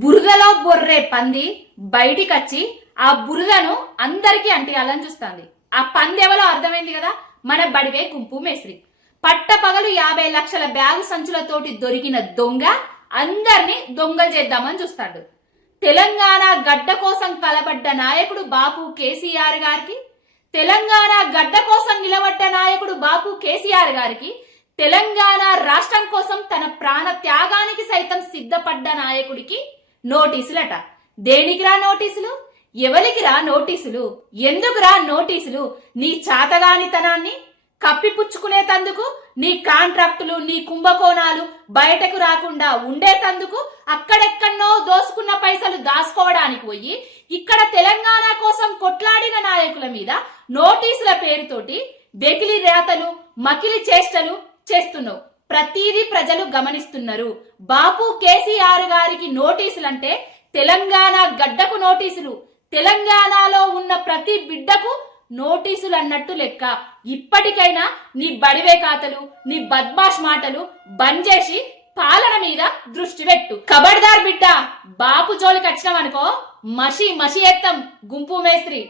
బురదలో బొర్రే పంది బయటికొచ్చి ఆ బురదను అందరికీ అంటియాలని చూస్తుంది. ఆ పంది ఎవరో అర్థమైంది కదా, మన బడివే గుంపు మేస్త్రి. పట్టపగలు 50 లక్షల బ్యాగు సంచులతోటి దొరికిన దొంగ అందరినీ దొంగలు చేద్దామని చూస్తాడు. తెలంగాణ గడ్డ కోసం కలబడ్డ నాయకుడు బాపు కేసీఆర్ గారికి, తెలంగాణ గడ్డ కోసం నిలబడ్డ నాయకుడు బాపు కేసీఆర్ గారికి, తెలంగాణ రాష్ట్రం కోసం తన ప్రాణ త్యాగానికి సైతం సిద్ధపడ్డ నాయకుడికి నోటీసులట. దేనికిరా నోటీసులు? ఎవరికిరా నోటీసులు? ఎందుకురా నోటీసులు? నీ చాతగానితనాన్ని కప్పిపుచ్చుకునేతందుకు, నీ కాంట్రాక్టులు, నీ కుంభకోణాలు బయటకు రాకుండా ఉండేతందుకు, అక్కడెక్కడనో దోసుకున్న పైసలు దాచుకోవడానికి పోయి ఇక్కడ తెలంగాణ కోసం కొట్లాడిన నాయకుల మీద నోటీసుల పేరుతోటి వెకిలి రేతలు, మకిలి చేష్టలు చేస్తున్నావు. ప్రతిదీ ప్రజలు గమనిస్తున్నారు. బాపు కేసీఆర్ గారికి నోటీసులంటే తెలంగాణ గడ్డకు నోటీసులు, తెలంగాణలో ఉన్న ప్రతి బిడ్డకు నోటీసులు అన్నట్టు లెక్క. ఇప్పటికైనా నీ బడివే ఖాతలు, నీ బద్మాష్ మాటలు బంద్ చేసి పాలన మీద దృష్టి పెట్టు. ఖబర్దార్ బిడ్డ, బాపు జోలికి వచ్చినావనుకో మషి మషి ఎత్తం గుంపు మేస్త్రి.